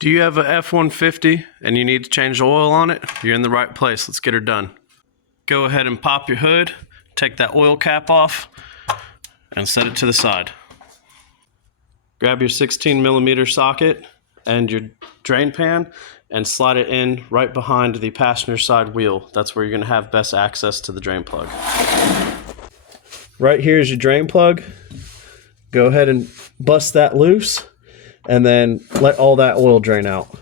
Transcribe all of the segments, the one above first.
Do you have a F-150 and you need to change the oil on it? You're in the right place. Let's get her done. Go ahead and pop your hood, take that oil cap off, and set it to the side. Grab your 16mm socket and your drain pan and slide it in right behind the passenger side wheel. That's where you're going to have best access to the drain plug. Right here is your drain plug. Go ahead and bust that loose and then let all that oil drain out.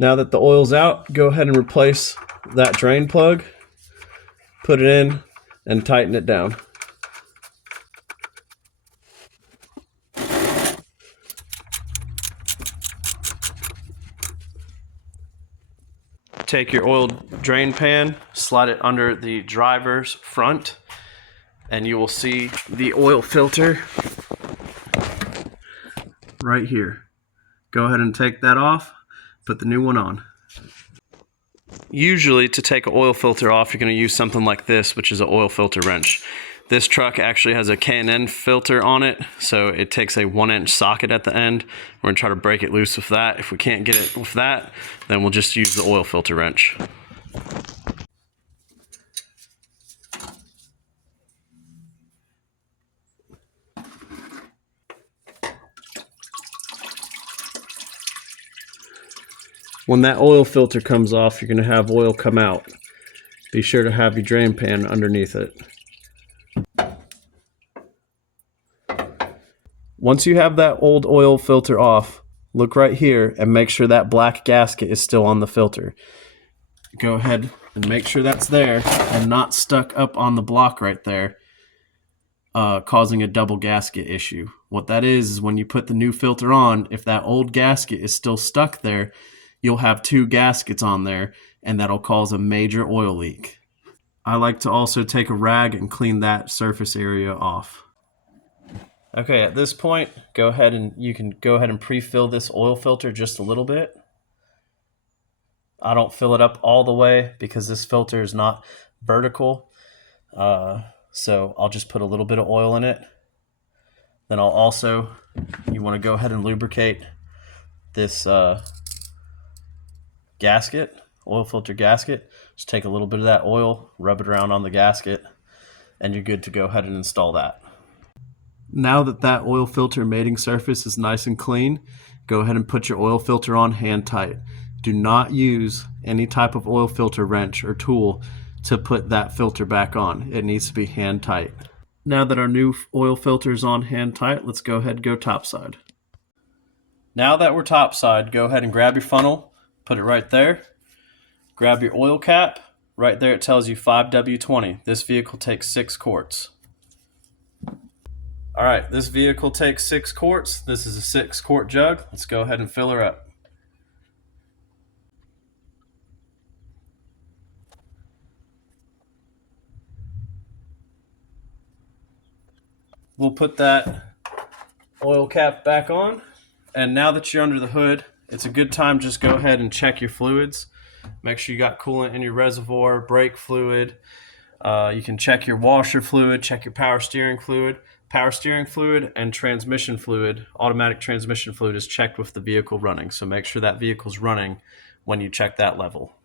Now that the oil's out, go ahead and replace that drain plug, put it in, and tighten it down. Take your oil drain pan, slide it under the driver's front, and you will see the oil filter right here. Go ahead and take that off, put the new one on. Usually to take an oil filter off, you're going to use something like this, which is an oil filter wrench. This truck actually has a K&N filter on it, so it takes a 1-inch socket at the end. We're going to try to break it loose with that. If we can't get it with that, then we'll just use the oil filter wrench. When that oil filter comes off, you're going to have oil come out. Be sure to have your drain pan underneath it. Once you have that old oil filter off, look right here and make sure that black gasket is still on the filter. Go ahead and make sure that's there and not stuck up on the block right there, causing a double gasket issue. What that is when you put the new filter on, if that old gasket is still stuck there, you'll have two gaskets on there, and that'll cause a major oil leak. I like to also take a rag and clean that surface area off. Okay, at this point, you can go ahead and pre-fill this oil filter just a little bit. I don't fill it up all the way because this filter is not vertical. So I'll just put a little bit of oil in it. Then you want to go ahead and lubricate this gasket, oil filter gasket. Just take a little bit of that oil, rub it around on the gasket, and you're good to go ahead and install that. Now that that oil filter mating surface is nice and clean, go ahead and put your oil filter on hand tight. Do not use any type of oil filter wrench or tool to put that filter back on. It needs to be hand tight. Now that our new oil filter is on hand tight, let's go ahead and go topside. Now that we're topside, go ahead and grab your funnel, put it right there. Grab your oil cap. Right there it tells you 5W20. This vehicle takes 6 quarts. All right, this vehicle takes 6 quarts. This is a 6-quart jug. Let's go ahead and fill her up. We'll put that oil cap back on. And now that you're under the hood, it's a good time just go ahead and check your fluids. Make sure you got coolant in your reservoir, brake fluid. You can check your washer fluid, check your power steering fluid. Power steering fluid and transmission fluid, automatic transmission fluid, is checked with the vehicle running. So make sure that vehicle's running when you check that level.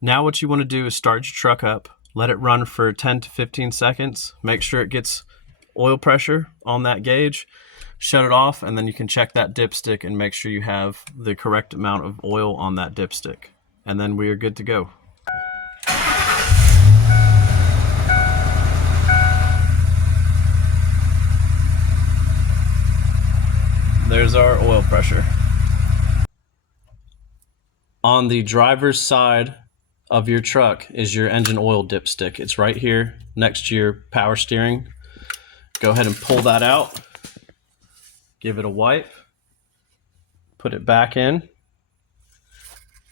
Now what you want to do is start your truck up, let it run for 10 to 15 seconds. Make sure it gets oil pressure on that gauge. Shut it off, and then you can check that dipstick and make sure you have the correct amount of oil on that dipstick. And then we are good to go. There's our oil pressure. On the driver's side of your truck is your engine oil dipstick. It's right here next to your power steering. Go ahead and pull that out. Give it a wipe. Put it back in.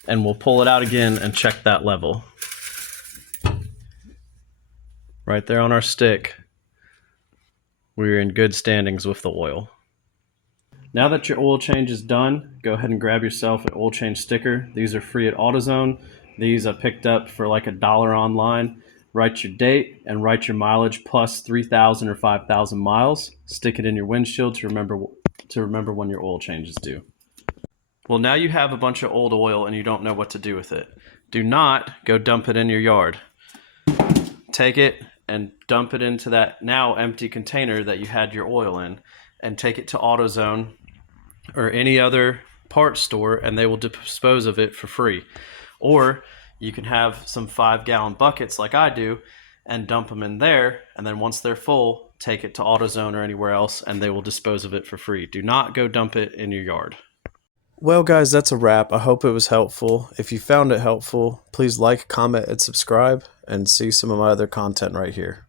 And we'll pull it out again and check that level. Right there on our stick, we're in good standings with the oil. Now that your oil change is done, go ahead and grab yourself an oil change sticker. These are free at AutoZone. These I picked up for like $1 online. Write your date and write your mileage plus 3,000 or 5,000 miles. Stick it in your windshield to remember when your oil change is due. Well, now you have a bunch of old oil and you don't know what to do with it. Do not go dump it in your yard. Take it and dump it into that now empty container that you had your oil in, and take it to AutoZone or any other parts store, and they will dispose of it for free. Or you can have some 5-gallon buckets like I do and dump them in there, and then once they're full, take it to AutoZone or anywhere else, and they will dispose of it for free. Do not go dump it in your yard. Well, guys, that's a wrap. I hope it was helpful. If you found it helpful, please like, comment, and subscribe, and see some of my other content right here.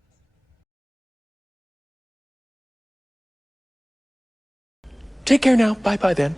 Take care now. Bye-bye then.